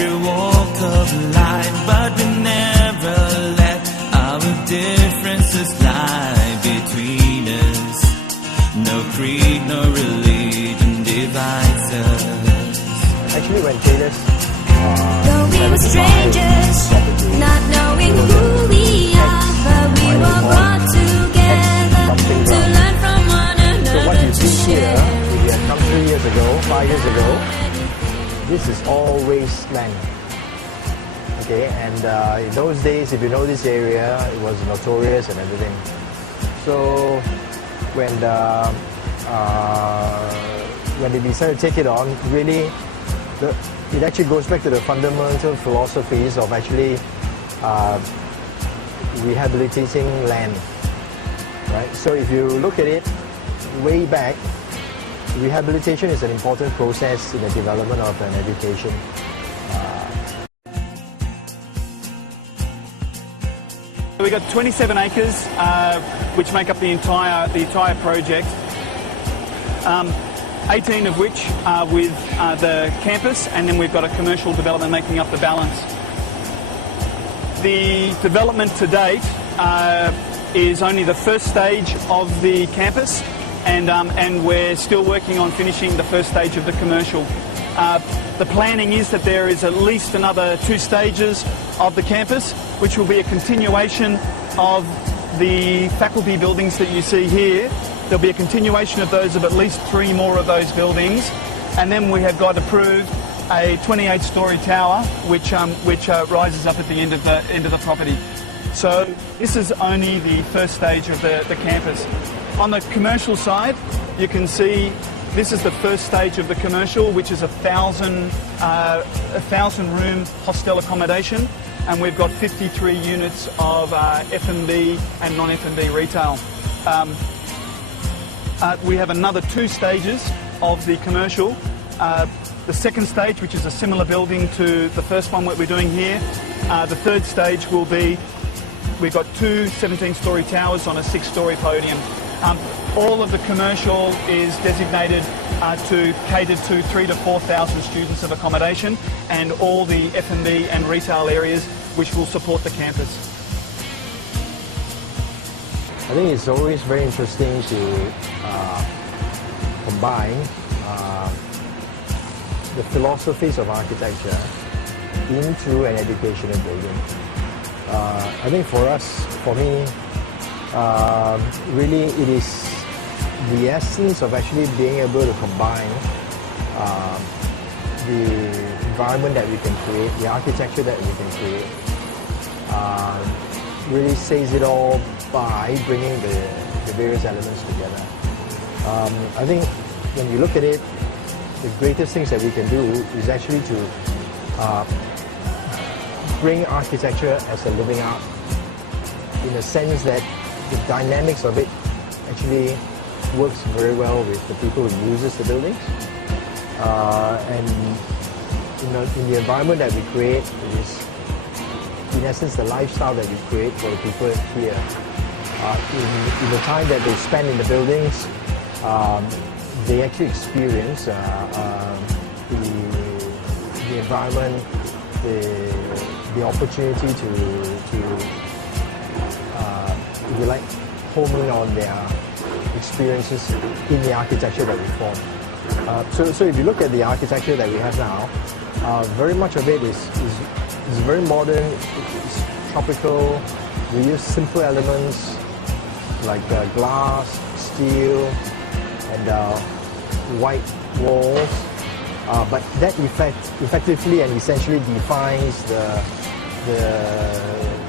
every walk of life, but we never let our differences lie between us. No creed, no religion divides us. Actually, when Taylor's though we were strangers, not knowing who we are, but we were brought together to learn from one So what another you to see here, share. if you had come 3 years ago, 5 years ago, this is all wasteland. Okay, and in those days, if you know this area, it was notorious and everything. So when they decided to take it on, really, it actually goes back to the fundamental philosophies of actually rehabilitating land. Right? So if you look at it way back, rehabilitation is an important process in the development of an education. We got 27 acres, which make up the entire project. 18 of which are with the campus, and then we've got a commercial development making up the balance. The development to date is only the first stage of the campus, and we're still working on finishing the first stage of the commercial. The planning is that there is at least another 2 stages of the campus, which will be a continuation of the faculty buildings that you see here. There'll be a continuation of those of at least 3 more of those buildings, and then we have got approved a 28-storey tower, which rises up at the end of the property. So this is only the first stage of the campus. On the commercial side, you can see this is the first stage of the commercial, which is a 1,000-room hostel accommodation, and we've got 53 units of F&B and non-F&B retail. We have another 2 stages of the commercial. The second stage, which is a similar building to the first one that we're doing here. The third stage will be, we've got 2 17-storey towers on a 6-storey podium. All of the commercial is designated to cater to 3,000 to 4,000 students of accommodation, and all the F&B and retail areas which will support the campus. I think it's always very interesting to combine the philosophies of architecture into an educational building. I think for us, for me, really it is the essence of actually being able to combine the environment that we can create, the architecture that we can create, really says it all by bringing the various elements together. I think when you look at it, the greatest things that we can do is actually to bring architecture as a living art, in the sense that the dynamics of it actually works very well with the people who uses the buildings. And in the environment that we create, it is in essence the lifestyle that we create for the people here. In the time that they spend in the buildings, they actually experience the environment, the opportunity to if you like, home in on their experiences in the architecture that we form. So if you look at the architecture that we have now, very much of it is very modern, it's tropical. We use simple elements like glass, steel, and white walls. But that effectively and essentially defines the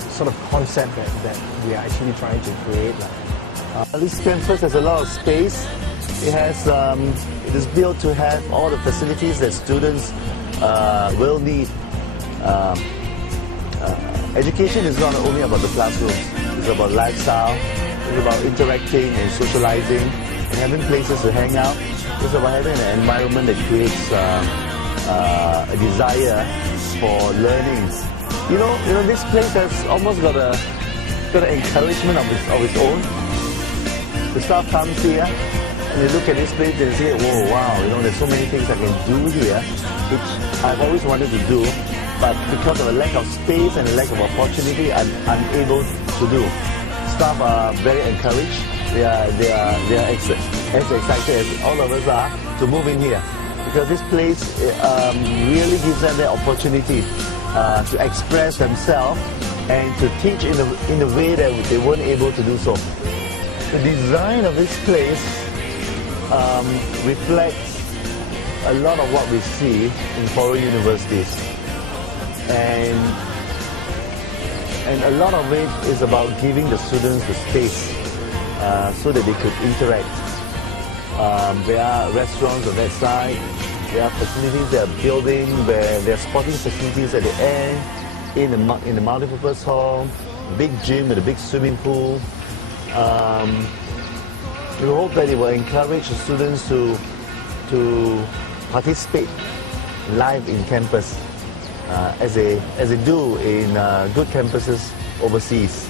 sort of concept that we are actually trying to create. This campus has a lot of space. It is built to have all the facilities that students will need. Education is not only about the classrooms. It's about lifestyle. It's about interacting and socializing and having places to hang out. It's about having an environment that creates a desire for learning. You know, this place has almost got an encouragement of its own. The staff comes here and they look at this place and say, "Whoa, wow! There's so many things I can do here, which I've always wanted to do." but because of a lack of space and a lack of opportunity, are unable to do. Staff are very encouraged. They are as excited as all of us are to move in here, because this place really gives them the opportunity to express themselves and to teach in a way that they weren't able to do so. The design of this place reflects a lot of what we see in foreign universities, and a lot of it is about giving the students the space so that they could interact. There are restaurants on that side, there are facilities they are building, where there are sporting facilities at the end, in the multipurpose hall, big gym with a big swimming pool. We hope that it will encourage the students to participate live in campus as they do in good campuses overseas.